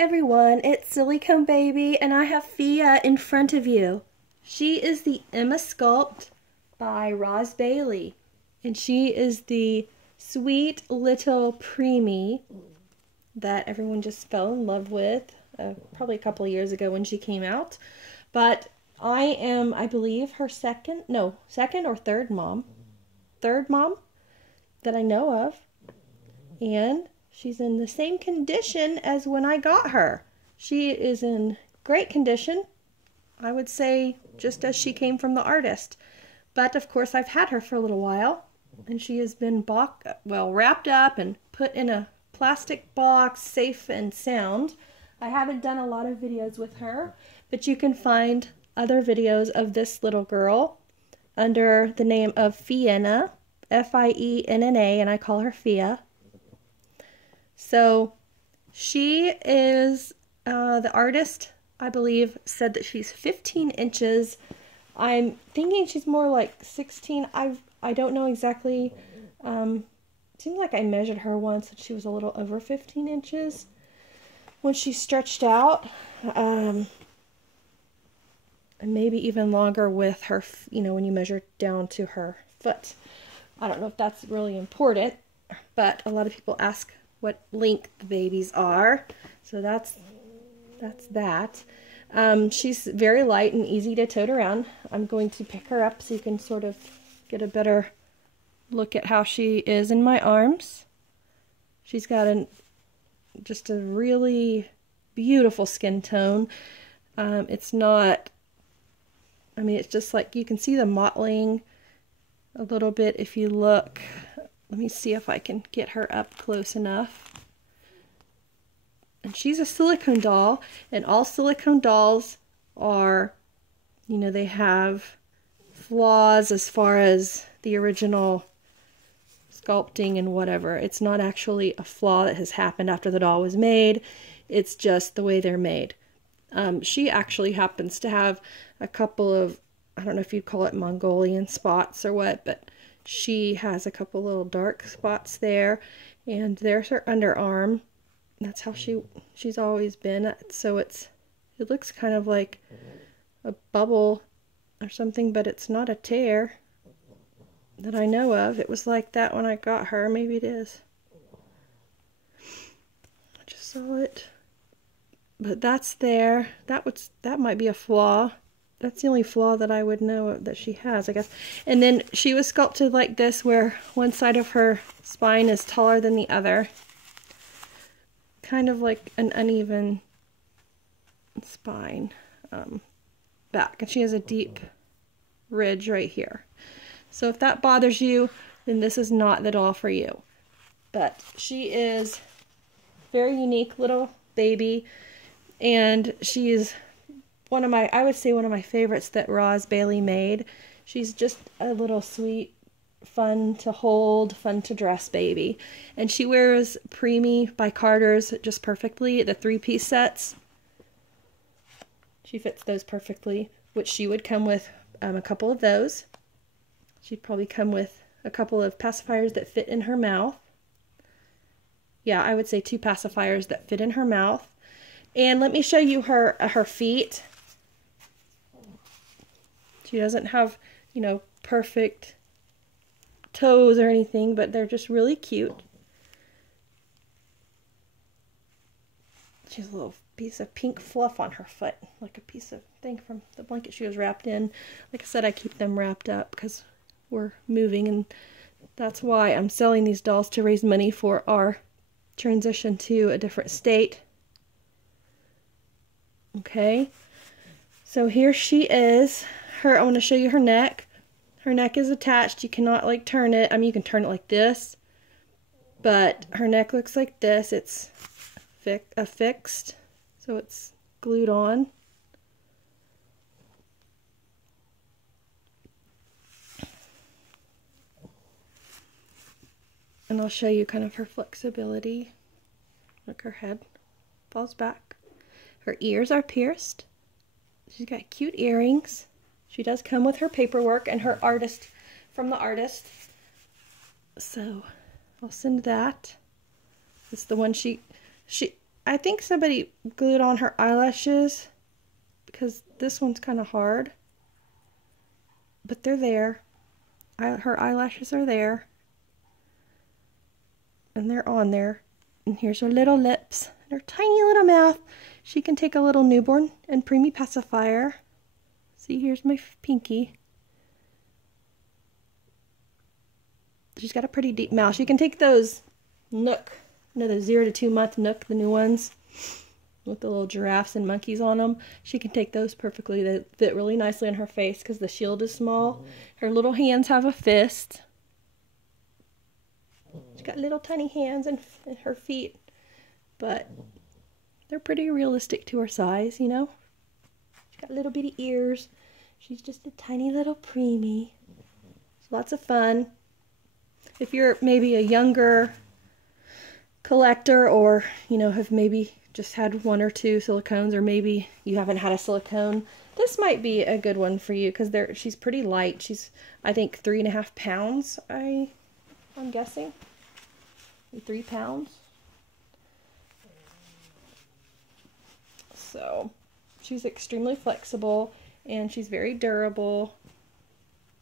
everyone, it's SillyConeBaby and I have Fia in front of you. She is the Emma Sculpt by Roz Bailey, and she is the sweet little preemie that everyone just fell in love with probably a couple of years ago when she came out. But I am, I believe, her second or third mom that I know of, and she's in the same condition as when I got her. She is in great condition, I would say, just as she came from the artist. But of course I've had her for a little while, and she has been wrapped up and put in a plastic box, safe and sound. I haven't done a lot of videos with her, but you can find other videos of this little girl under the name of Fienna, F-I-E-N-N-A, and I call her Fia. So she is, the artist, I believe, said that she's 15 inches. I'm thinking she's more like 16. I don't know exactly. It seems like I measured her once and she was a little over 15 inches when she stretched out. And maybe even longer with her, when you measure down to her foot. I don't know if that's really important, but a lot of people ask what length the babies are. So that's that. She's very light and easy to tote around. I'm going to pick her up so you can sort of get a better look at how she is in my arms. She's got just a really beautiful skin tone. It's not, it's just like you can see the mottling a little bit if you look. Let me see if I can get her up close enough. And she's a silicone doll, and all silicone dolls are, they have flaws as far as the original sculpting and whatever. It's not actually a flaw that has happened after the doll was made. It's just the way they're made. She actually happens to have a couple of, I don't know if you'd call it Mongolian spots or what, but she has a couple little dark spots there, and there's her underarm. That's how she's always been. So it looks kind of like a bubble or something, but it's not a tear that I know of. It was like that when I got her. Maybe it is. I just saw it. But that's there. That might be a flaw. That's the only flaw that I would know that she has, I guess. And then she was sculpted like this, where one side of her spine is taller than the other. Kind of like an uneven spine back. And she has a deep ridge right here. So if that bothers you, then this is not the doll for you. But she is a very unique little baby, and she is I would say one of my favorites that Roz Bailey made. She's just a little sweet, fun to hold, fun to dress baby. And she wears Preemie by Carter's just perfectly, the 3-piece sets. She fits those perfectly, which she would come with a couple of those. She'd probably come with a couple of pacifiers that fit in her mouth. Yeah, I would say 2 pacifiers that fit in her mouth. And let me show you her feet. She doesn't have, perfect toes or anything, but they're just really cute. She has a little piece of pink fluff on her foot, like a piece of thing from the blanket she was wrapped in. Like I said, I keep them wrapped up because we're moving, and that's why I'm selling these dolls, to raise money for our transition to a different state. Okay, so here she is. I want to show you her neck. Her neck is attached. You cannot turn it. You can turn it like this, but her neck looks like this. It's affixed, so it's glued on. And I'll show you kind of her flexibility. Look, her head falls back. Her ears are pierced. She's got cute earrings. She does come with her paperwork and her artist from the artist. So I'll send that. It's the one I think somebody glued on her eyelashes because this one's kind of hard. But they're there. Her eyelashes are there. And they're on there. And here's her little lips. And her tiny little mouth. She can take a little newborn and preemie pacifier. See, here's my pinky. She's got a pretty deep mouth. She can take those Nook, you know, the 0 to 2 month Nook, the new ones, with the little giraffes and monkeys on them. She can take those perfectly. They fit really nicely on her face because the shield is small. Her little hands have a fist. She's got little tiny hands and her feet, but they're pretty realistic to her size, you know. She's got little bitty ears. She's just a tiny little preemie. It's lots of fun. If you're maybe a younger collector, or you know, have maybe just had 1 or 2 silicones, or maybe you haven't had a silicone, this might be a good one for you because she's pretty light. She's, I think, 3.5 pounds. I'm guessing 3 pounds. So she's extremely flexible and she's very durable.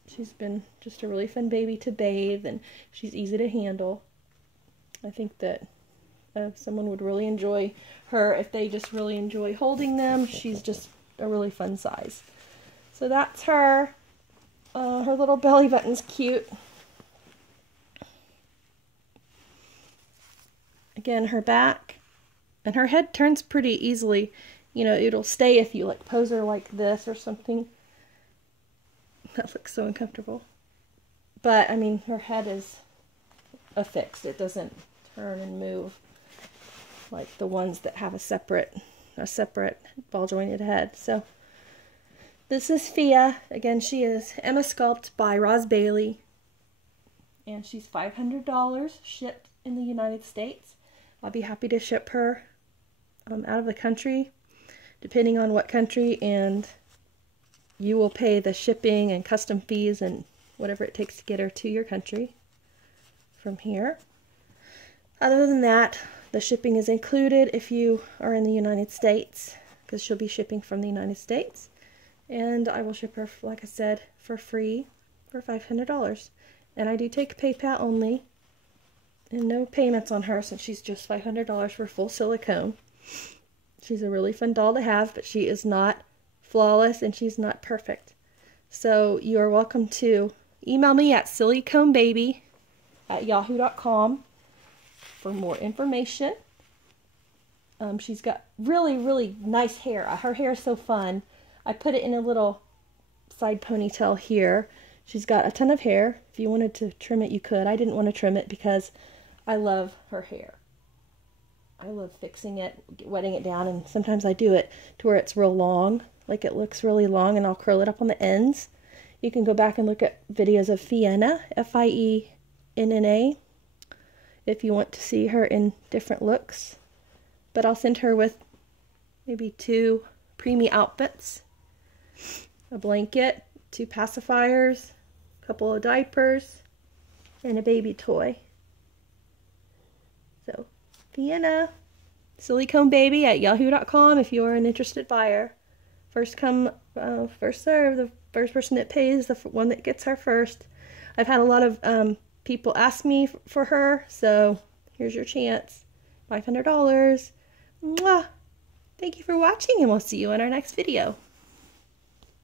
She's been just a really fun baby to bathe, and she's easy to handle. I think that someone would really enjoy her if they just really enjoy holding them. She's just a really fun size. So that's her. Her little belly button's cute. Again, her back and her head turns pretty easily. You know, it'll stay if you like pose her like this or something. That looks so uncomfortable. But, I mean, her head is affixed. It doesn't turn and move like the ones that have a separate ball jointed head. So, this is Fia. Again, she is Emma Sculpt by Roz Bailey. And she's $500 shipped in the United States. I'll be happy to ship her out of the country, depending on what country, and you will pay the shipping and custom fees and whatever it takes to get her to your country from here. Other than that, the shipping is included if you are in the United States, because she'll be shipping from the United States. And I will ship her, like I said, for free for $500. And I do take PayPal only, and no payments on her since she's just $500 for full silicone. She's a really fun doll to have, but she is not flawless and she's not perfect. So you are welcome to email me at SillyConeBaby@yahoo.com for more information. She's got really, really nice hair. Her hair is so fun. I put it in a little side ponytail here. She's got a ton of hair. If you wanted to trim it, you could. I didn't want to trim it because I love her hair. I love fixing it, wetting it down, and sometimes I do it to where it's real long. Like it looks really long, and I'll curl it up on the ends. You can go back and look at videos of Fienna, Fienna, if you want to see her in different looks. But I'll send her with maybe 2 preemie outfits, a blanket, 2 pacifiers, a couple of diapers, and a baby toy. So, Fienna, SillyConeBaby@yahoo.com if you are an interested buyer. First come, first serve. The first person that pays, the one that gets her first. I've had a lot of people ask me for her, so here's your chance. $500. Mwah! Thank you for watching, and we'll see you in our next video.